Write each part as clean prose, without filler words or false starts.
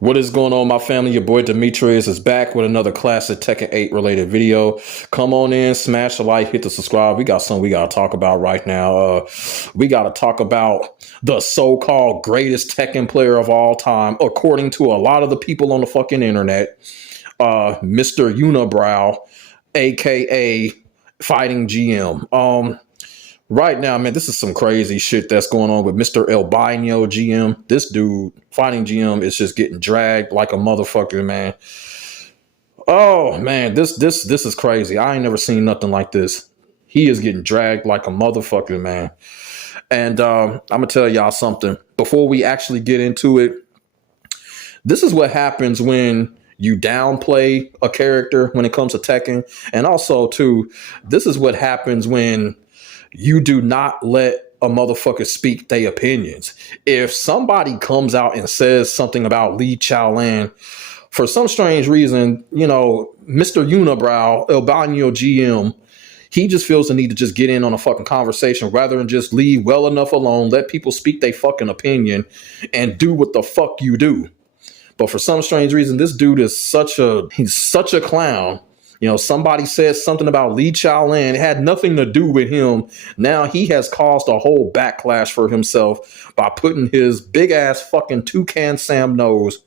What is going on, my family? Your boy Demetrius is back with another classic Tekken 8 related video. Come on in, smash the like, hit the subscribe. We got something we got to talk about right now. We got to talk about the so-called greatest Tekken player of all time, according to a lot of the people on the fucking internet, Mr. Unibrow, aka Fighting GM. Right now, man, this is some crazy shit that's going on with Mr. Albino GM. This dude, Fighting GM, is just getting dragged like a motherfucker, man. Oh man, this is crazy. I ain't never seen nothing like this. He is getting dragged like a motherfucker, man. And I'm gonna tell y'all something before we actually get into it. This is what happens when you downplay a character when it comes to Tekken, and also too, this is what happens when you do not let a motherfucker speak their opinions. If somebody comes out and says something about Lee Chaolan, for some strange reason, you know, Mr. Unibrow, Albino GM, he just feels the need to just get in on a fucking conversation rather than just leave well enough alone, let people speak their fucking opinion, and do what the fuck you do. But for some strange reason, this dude is he's such a clown. You know, somebody said something about Lee Chaolan. It had nothing to do with him. Now he has caused a whole backlash for himself by putting his big ass fucking toucan Sam nose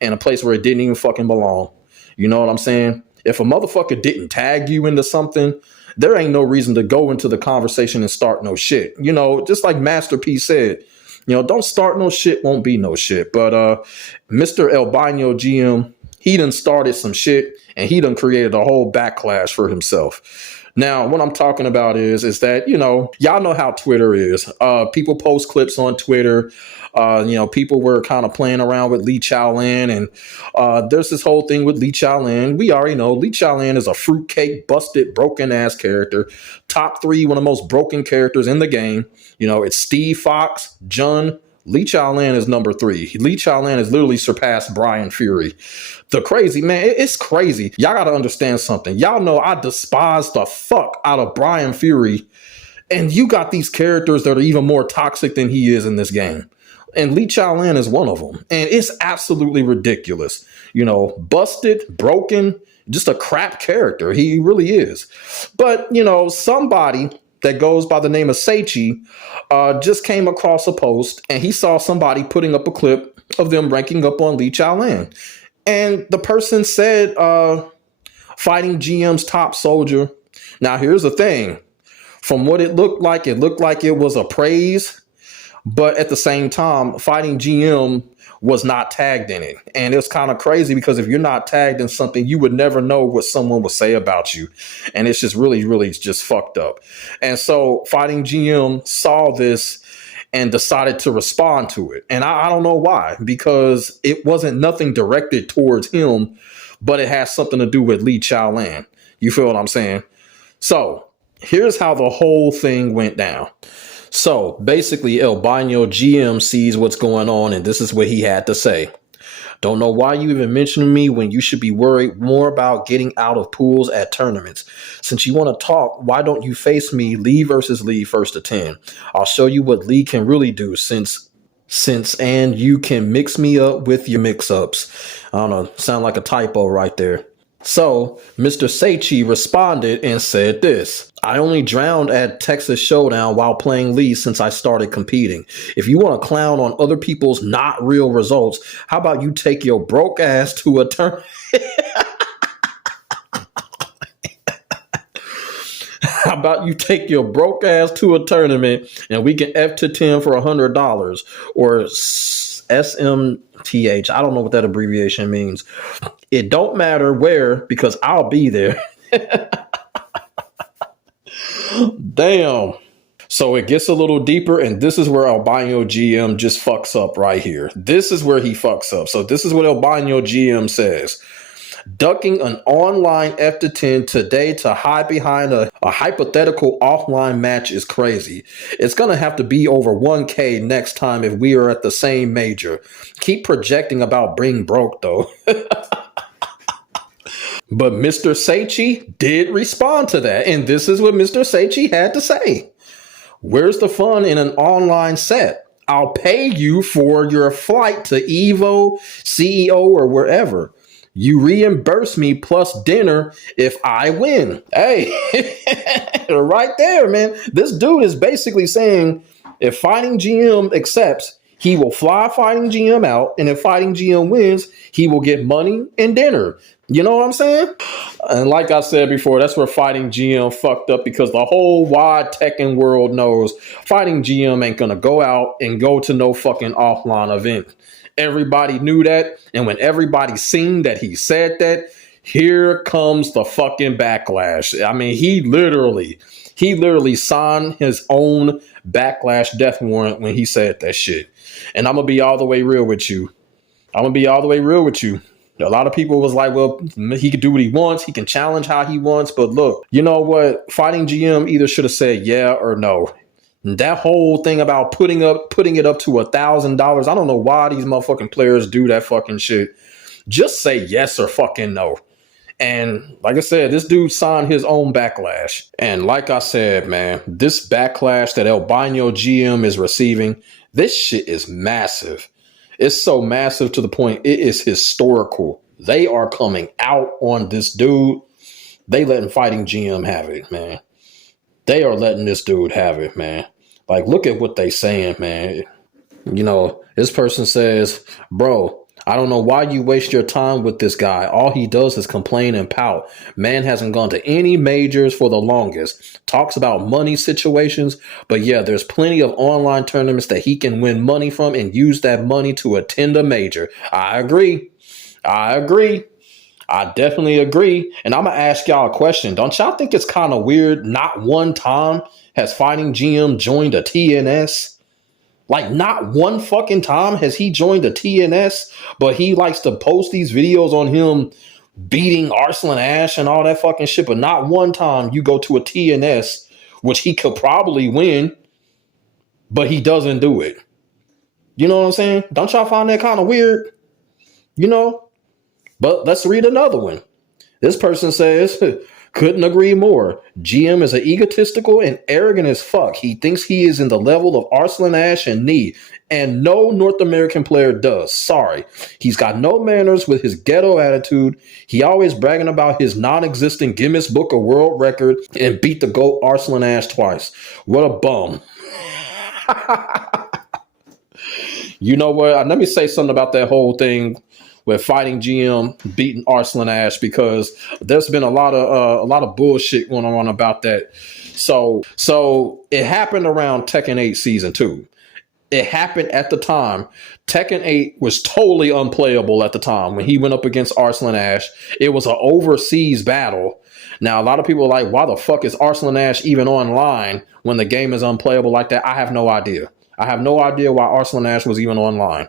in a place where it didn't even fucking belong. You know what I'm saying? If a motherfucker didn't tag you into something, there ain't no reason to go into the conversation and start no shit. You know, just like Master P said, you know, don't start no shit, won't be no shit. But Mr. Albino GM, he done started some shit and he done created a whole backlash for himself. Now, what I'm talking about is that, you know, y'all know how Twitter is. People post clips on Twitter. You know, people were kind of playing around with Lee Chaolan, and there's this whole thing with Lee Chaolan. We already know Lee Chaolan is a fruitcake, busted, broken ass character. Top 3, one of the most broken characters in the game. You know, it's Steve Fox, Jun. Lee Chaolan is number 3. Lee Chaolan has literally surpassed Brian Fury. The crazy, man, it's crazy. Y'all got to understand something. Y'all know I despise the fuck out of Brian Fury. And you got these characters that are even more toxic than he is in this game. And Lee Chaolan is one of them. And it's absolutely ridiculous. You know, busted, broken, just a crap character. He really is. But, you know, somebody that goes by the name of Seichi just came across a post and he saw somebody putting up a clip of them ranking up on Lee Chaolan. And the person said, Fighting GM's top soldier. Now, here's the thing. From what it looked like it was a praise. But at the same time, Fighting GM was not tagged in it. And it's kind of crazy because if you're not tagged in something, you would never know what someone would say about you. And it's just really just fucked up. And so Fighting GM saw this and decided to respond to it. And I don't know why, because it wasn't nothing directed towards him, but it has something to do with Lee Chaolan. You feel what I'm saying? So here's how the whole thing went down. So basically, Albino GM sees what's going on, and this is what he had to say. Don't know why you even mentioned me when you should be worried more about getting out of pools at tournaments. Since you want to talk, why don't you face me, Lee versus Lee, first to 10? I'll show you what Lee can really do since and you can mix me up with your mix-ups. I don't know, sound like a typo right there. So, Mr. Seichi responded and said this. I only drowned at Texas Showdown while playing Lee since I started competing. If you want to clown on other people's not real results, how about you take your broke ass to a tournament? How about you take your broke ass to a tournament and we can F to 10 for $100 or SMTH. I don't know what that abbreviation means. It don't matter where because I'll be there. Damn. So it gets a little deeper, and this is where Albino GM just fucks up right here. This is where he fucks up. So this is what Albino GM says. Ducking an online F to 10 today to hide behind a hypothetical offline match is crazy. It's going to have to be over 1K next time if we are at the same major. Keep projecting about being broke, though. But Mr. Seichi did respond to that, and this is what Mr. Seichi had to say. Where's the fun in an online set? I'll pay you for your flight to Evo, CEO, or wherever. You reimburse me plus dinner if I win. Hey, right there, man. This dude is basically saying if Fighting GM accepts, he will fly Fighting GM out, and if Fighting GM wins, he will get money and dinner. You know what I'm saying? And like I said before, that's where Fighting GM fucked up, because the whole wide Tekken world knows Fighting GM ain't gonna go out and go to no fucking offline event. Everybody knew that, and when everybody seen that he said that, here comes the fucking backlash. I mean, he literally signed his own backlash death warrant when he said that shit. And I'm gonna be all the way real with you. A lot of people was like, well, he can do what he wants. He can challenge how he wants. But look, you know what? Fighting GM either should have said yeah or no. And that whole thing about putting it up to $1,000. I don't know why these motherfucking players do that fucking shit. Just say yes or fucking no. And like I said, this dude signed his own backlash. And like I said, man, this backlash that Albino GM is receiving, this shit is massive. It's so massive to the point it is historical. They are coming out on this dude. They letting Fighting GM have it, man. They are letting this dude have it, man. Like, look at what they saying, man. You know, this person says, bro, I don't know why you waste your time with this guy. All he does is complain and pout. Man hasn't gone to any majors for the longest. Talks about money situations. But yeah, there's plenty of online tournaments that he can win money from and use that money to attend a major. I agree. I definitely agree. And I'm going to ask y'all a question. Don't y'all think it's kind of weird? Not one time has Fighting GM joined a TNS. Like, not one fucking time has he joined a TNS, but he likes to post these videos on him beating Arslan Ash and all that fucking shit. But not one time you go to a TNS, which he could probably win, but he doesn't do it. You know what I'm saying? Don't y'all find that kind of weird? You know? But let's read another one. This person says, couldn't agree more. GM is an egotistical and arrogant as fuck. He thinks he is in the level of Arslan Ash and Nee, and no North American player does. Sorry. He's got no manners with his ghetto attitude. He always bragging about his non-existent Guinness Book of World Record and beat the GOAT Arslan Ash twice. What a bum. You know what? Let me say something about that whole thing with Fighting GM beating Arslan Ash, because there's been a lot of bullshit going on about that. So it happened around Tekken 8 Season 2. It happened at the time. Tekken 8 was totally unplayable at the time when he went up against Arslan Ash. It was an overseas battle. Now, a lot of people are like, why the fuck is Arslan Ash even online when the game is unplayable like that? I have no idea. I have no idea why Arslan Ash was even online.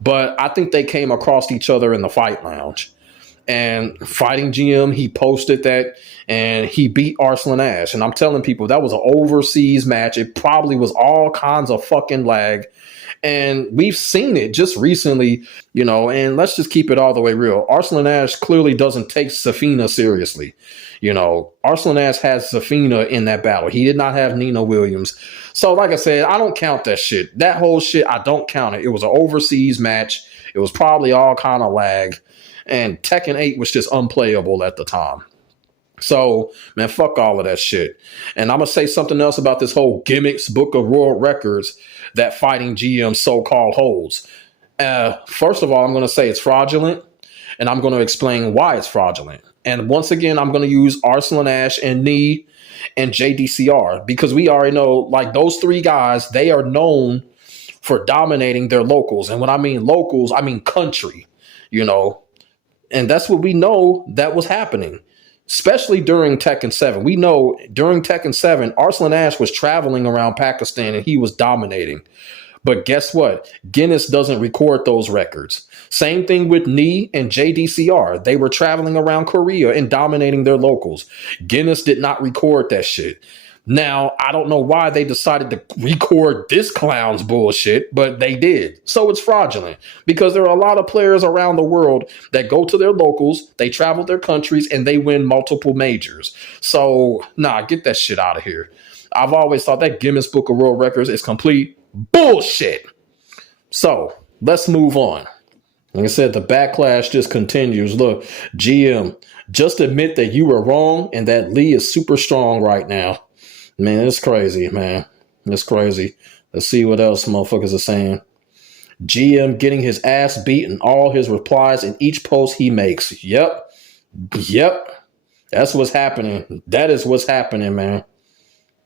But I think they came across each other in the fight lounge. And Fighting GM, he posted that, and he beat Arslan Ash. And I'm telling people, that was an overseas match. It probably was all kinds of fucking lag. And we've seen it just recently, you know, and let's just keep it all the way real. Arslan Ash clearly doesn't take Safina seriously. You know, Arslan Ash has Safina in that battle. He did not have Nina Williams. So like I said, I don't count that shit. That whole shit, I don't count it. It was an overseas match. It was probably all kind of lag. And Tekken 8 was just unplayable at the time. So, man, fuck all of that shit. And I'm going to say something else about this whole Gimmicks Book of World Records that Fighting GM so-called holds. First of all, I'm going to say it's fraudulent, and I'm going to explain why it's fraudulent. And once again, I'm going to use Arslan Ash and Nee and JDCR, because we already know, like, those three guys, they are known for dominating their locals. And when I mean locals, I mean country, you know. And that's what we know that was happening, especially during Tekken 7. We know during Tekken 7, Arslan Ash was traveling around Pakistan and he was dominating. But guess what? Guinness doesn't record those records. Same thing with Nee and JDCR. They were traveling around Korea and dominating their locals. Guinness did not record that shit. Now, I don't know why they decided to record this clown's bullshit, but they did. So it's fraudulent, because there are a lot of players around the world that go to their locals, they travel their countries, and they win multiple majors. So, nah, get that shit out of here. I've always thought that Guinness Book of World Records is complete Bullshit. So let's move on. Like I said, the backlash just continues. Look, GM, just admit that you were wrong and that Lee is super strong right now. Man, it's crazy, man. It's crazy. Let's see what else motherfuckers are saying. GM getting his ass beat in all his replies in each post he makes. Yep. That's what's happening. That is what's happening, man.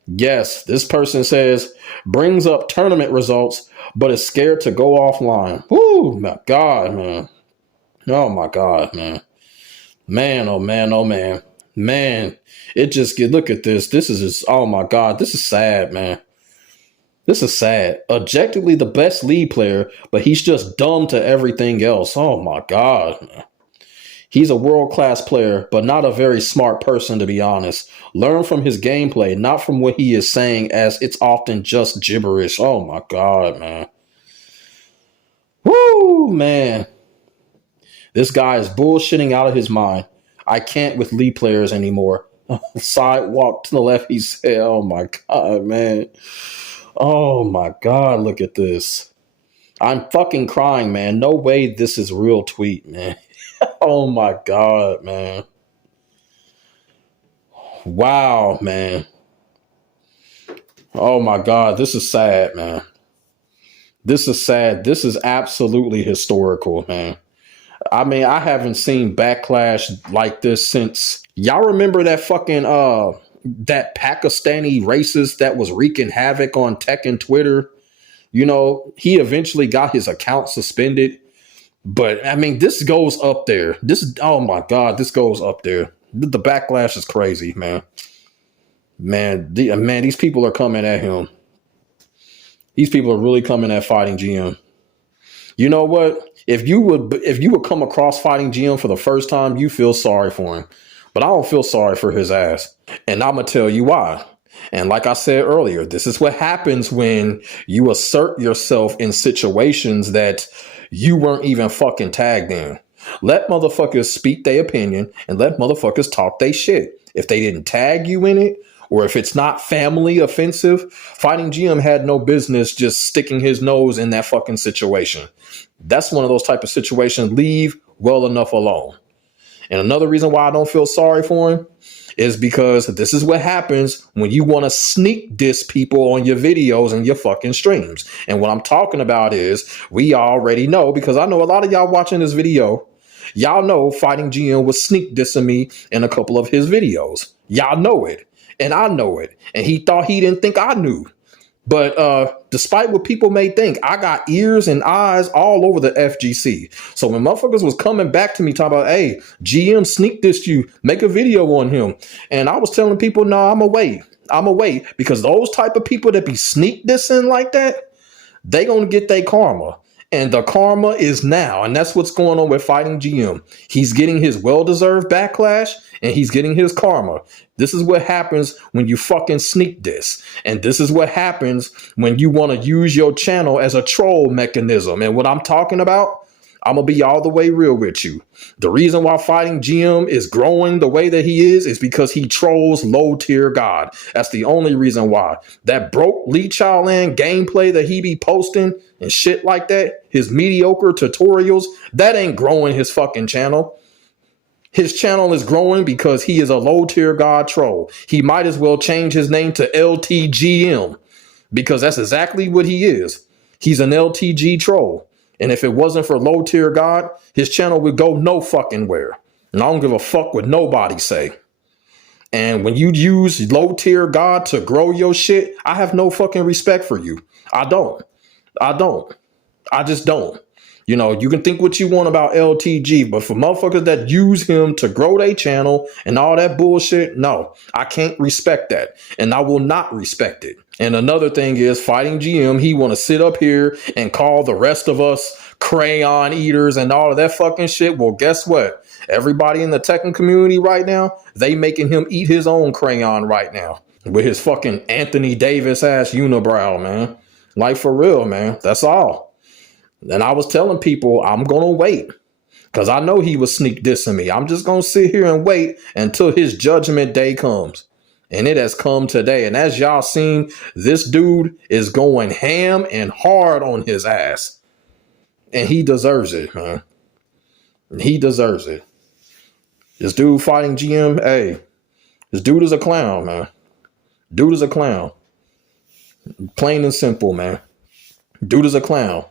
Yes, this person says, brings up tournament results, but is scared to go offline. Woo, my God, man. Oh, my God, man. Man, oh, man, oh, man. Man, it just look at this. This is just, oh, my God. This is sad, man. This is sad. Objectively the best lead player, but he's just dumb to everything else. Oh, my God, man. He's a world-class player, but not a very smart person, to be honest. Learn from his gameplay, not from what he is saying, as it's often just gibberish. Oh, my God, man. Woo, man. This guy is bullshitting out of his mind. I can't with Lee players anymore. Sidewalk to the left, he said, oh, my God, man. Oh, my God, look at this. I'm fucking crying, man. No way this is real tweet, man. Oh my God, man. Wow, man. Oh my God, this is sad, man. This is sad. This is absolutely historical, man. I mean, I haven't seen backlash like this since. Y'all remember that fucking that Pakistani racist that was wreaking havoc on Tekken Twitter? You know, he eventually got his account suspended. But I mean, this goes up there. Oh my God, this goes up there. The backlash is crazy, man. Man, these people are coming at him. These people are really coming at Fighting GM. You know what? If you would come across Fighting GM for the first time, you feel sorry for him. But I don't feel sorry for his ass. And I'm gonna tell you why. And like I said earlier, this is what happens when you assert yourself in situations that you weren't even fucking tagged in. Let motherfuckers speak their opinion and let motherfuckers talk their shit. If they didn't tag you in it, or if it's not family offensive, Fighting GM had no business just sticking his nose in that fucking situation. That's one of those type of situations. Leave well enough alone. And another reason why I don't feel sorry for him is because this is what happens when you want to sneak diss people on your videos and your fucking streams. And what I'm talking about is, we already know, because I know a lot of y'all watching this video, y'all know Fighting GM was sneak dissing me in a couple of his videos. Y'all know it. And I know it. And he thought he didn't think I knew. But despite what people may think, I got ears and eyes all over the FGC. So when motherfuckers was coming back to me talking about, hey, GM sneak dissed you, make a video on him. And I was telling people, no, I'm away. Because those type of people that be sneak dissing like that, they gonna get their karma. And the karma is now. And that's what's going on with Fighting GM. He's getting his well-deserved backlash and he's getting his karma. This is what happens when you fucking sneak diss. And this is what happens when you want to use your channel as a troll mechanism. And what I'm talking about, I'm going to be all the way real with you. The reason why Fighting GM is growing the way that he is because he trolls low tier God. That's the only reason why. That broke Lee Chaolan gameplay that he be posting and shit like that, his mediocre tutorials, that ain't growing his fucking channel. His channel is growing because he is a low tier God troll. He might as well change his name to LTGM because that's exactly what he is. He's an LTG troll. And if it wasn't for low tier God, his channel would go no fucking where. And I don't give a fuck what nobody say. And when you use low tier God to grow your shit, I have no fucking respect for you. I don't. I just don't. You know, you can think what you want about LTG, but for motherfuckers that use him to grow their channel and all that bullshit, no, I can't respect that. And I will not respect it. And another thing is Fighting GM, he want to sit up here and call the rest of us crayon eaters and all of that fucking shit. Well, guess what? Everybody in the Tekken community right now, they making him eat his own crayon right now with his fucking Anthony Davis ass unibrow, man. Like for real, man. That's all. And I was telling people I'm going to wait because I know he was sneak dissing me. I'm just going to sit here and wait until his judgment day comes. And it has come today. And as y'all seen, this dude is going ham and hard on his ass. And he deserves it, man. He deserves it. This dude fighting GM, hey, this dude is a clown, man. Dude is a clown. Plain and simple, man. Dude is a clown.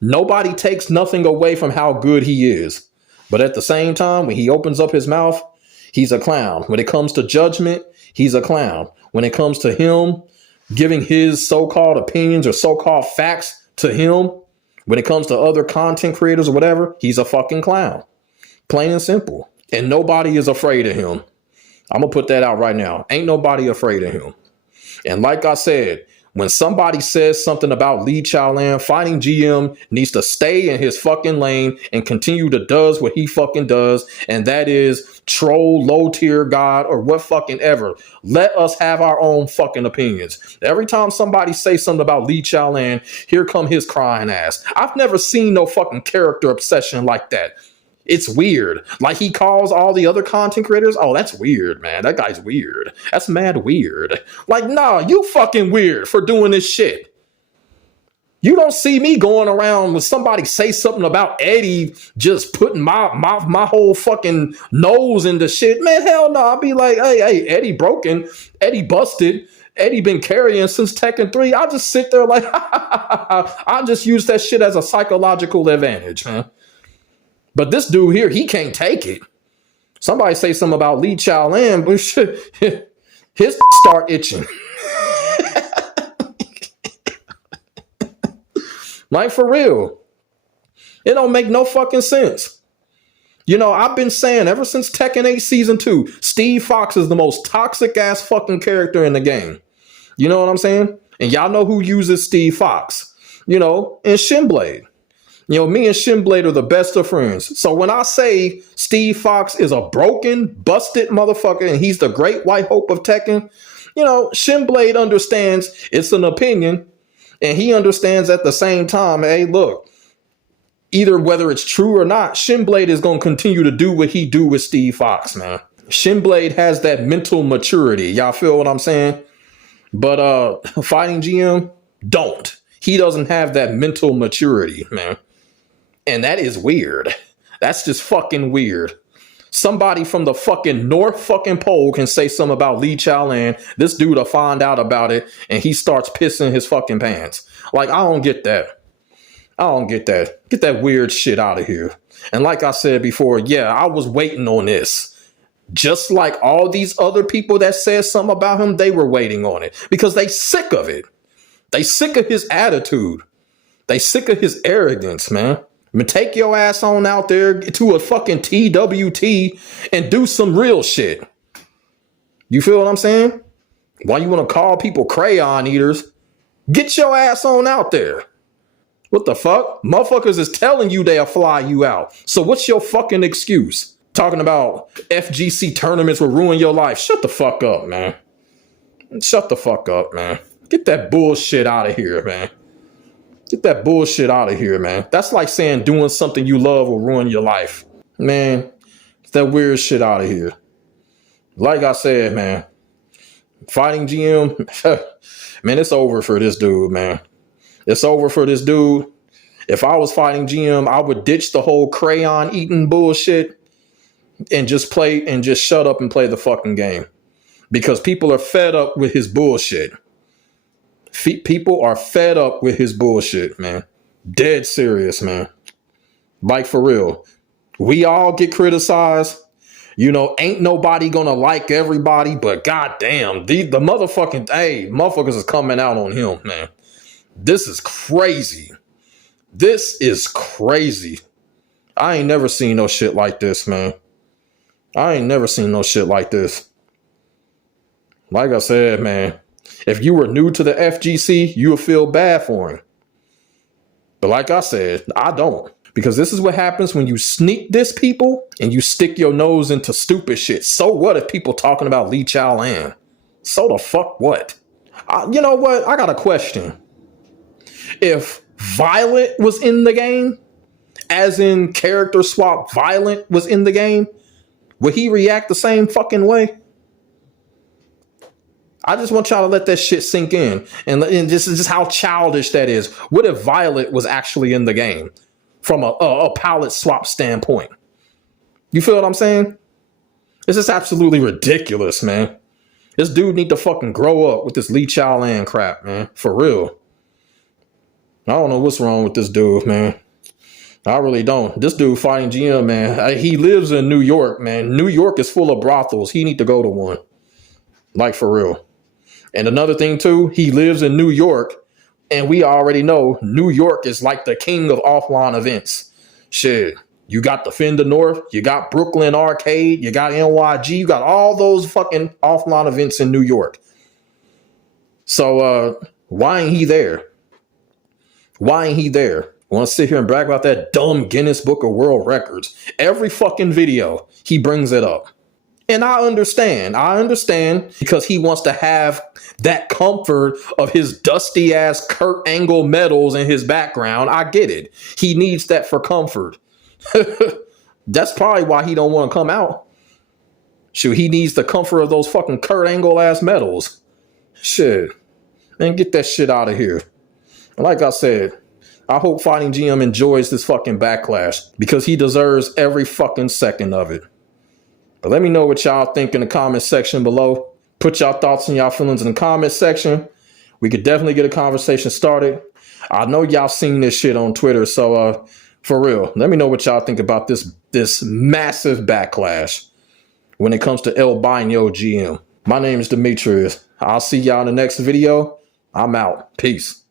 Nobody takes nothing away from how good he is. But at the same time, when he opens up his mouth, he's a clown. When it comes to judgment, he's a clown. When it comes to him giving his so-called opinions or so-called facts to him, when it comes to other content creators or whatever, he's a fucking clown. Plain and simple. And nobody is afraid of him. I'm going to put that out right now. Ain't nobody afraid of him. And like I said, when somebody says something about Lee Chaolan, Fighting GM needs to stay in his fucking lane and continue to does what he fucking does. And that is troll, low tier god, or what fucking ever. Let us have our own fucking opinions. Every time somebody say something about Lee Chaolan, here come his crying ass. I've never seen no fucking character obsession like that. It's weird. Like he calls all the other content creators. Oh, that's weird, man. That guy's weird. That's mad weird. Like, nah, you fucking weird for doing this shit. You don't see me going around when somebody say something about Eddie just putting my whole fucking nose into shit. Man, hell no. I'll be like, hey, Eddie broken. Eddie busted. Eddie been carrying since Tekken 3. I'll just sit there like, I'll just use that shit as a psychological advantage, man. But this dude here, he can't take it. Somebody say something about Lee Chaolan, but shit, his start itching. Like, for real. It don't make no fucking sense. You know, I've been saying ever since Tekken 8 Season 2, Steve Fox is the most toxic ass fucking character in the game. You know what I'm saying? And y'all know who uses Steve Fox. You know, and Shinblade. You know, me and Shinblade are the best of friends. So when I say Steve Fox is a broken, busted motherfucker and he's the great white hope of Tekken, you know, Shinblade understands it's an opinion. And he understands at the same time, hey, look, either whether it's true or not, Shinblade is going to continue to do what he do with Steve Fox, man. Shinblade has that mental maturity. Y'all feel what I'm saying? But Fighting GM don't. He doesn't have that mental maturity, man. And that is weird. That's just fucking weird. Somebody from the fucking North fucking Pole can say something about Lee Chaolan. This dude will find out about it and he starts pissing his fucking pants. Like, I don't get that. I don't get that. Get that weird shit out of here. And like I said before, yeah, I was waiting on this. Just like all these other people that said something about him, they were waiting on it because they sick of it. They sick of his attitude. They sick of his arrogance, man. I mean, take your ass on out there to a fucking TWT and do some real shit. You feel what I'm saying? Why you want to call people crayon eaters? Get your ass on out there. What the fuck? Motherfuckers is telling you they'll fly you out. So what's your fucking excuse? Talking about FGC tournaments will ruin your life. Shut the fuck up, man. Shut the fuck up, man. Get that bullshit out of here, man. Get that bullshit out of here, man. That's like saying doing something you love will ruin your life. Man, get that weird shit out of here. Like I said, man, Fighting GM, man, it's over for this dude, man. It's over for this dude. If I was Fighting GM, I would ditch the whole crayon eating bullshit and just play and just shut up and play the fucking game. Because people are fed up with his bullshit. People are fed up with his bullshit, man. Dead serious, man. Like, for real. We all get criticized. You know, ain't nobody gonna like everybody, but goddamn, the motherfucking, hey, motherfuckers is coming out on him, man. This is crazy. This is crazy. I ain't never seen no shit like this, man. I ain't never seen no shit like this. Like I said, man, if you were new to the FGC, you would feel bad for him. But like I said, I don't. Because this is what happens when you sneak diss people and you stick your nose into stupid shit. So what if people talking about Lee Chaolan? So the fuck what? You know what? I got a question. If Violent was in the game, as in character swap Violent was in the game, would he react the same fucking way? I just want y'all to let that shit sink in. And this is just how childish that is. What if Violet was actually in the game from a palette swap standpoint? You feel what I'm saying? This is absolutely ridiculous, man. This dude need to fucking grow up with this Lee Chaolan crap, man. For real. I don't know what's wrong with this dude, man. I really don't. This dude fighting GM, man. He lives in New York, man. New York is full of brothels. He need to go to one. Like, for real. And another thing, too, he lives in New York. And we already know New York is like the king of offline events. Shit. You got the Fender North, you got Brooklyn Arcade, you got NYG, you got all those fucking offline events in New York. So why ain't he there? Why ain't he there? Want to sit here and brag about that dumb Guinness Book of World Records? Every fucking video, he brings it up. And I understand because he wants to have that comfort of his dusty ass Kurt Angle medals in his background. I get it. He needs that for comfort. That's probably why he don't want to come out. Shoot, he needs the comfort of those fucking Kurt Angle ass medals. Shit. Man, get that shit out of here. Like I said, I hope Fighting GM enjoys this fucking backlash because he deserves every fucking second of it. But let me know what y'all think in the comment section below. Put y'all thoughts and y'all feelings in the comment section. We could definitely get a conversation started. I know y'all seen this shit on Twitter, so for real, let me know what y'all think about this massive backlash when it comes to El Baño GM. My name is Demetrius. I'll see y'all in the next video. I'm out. Peace.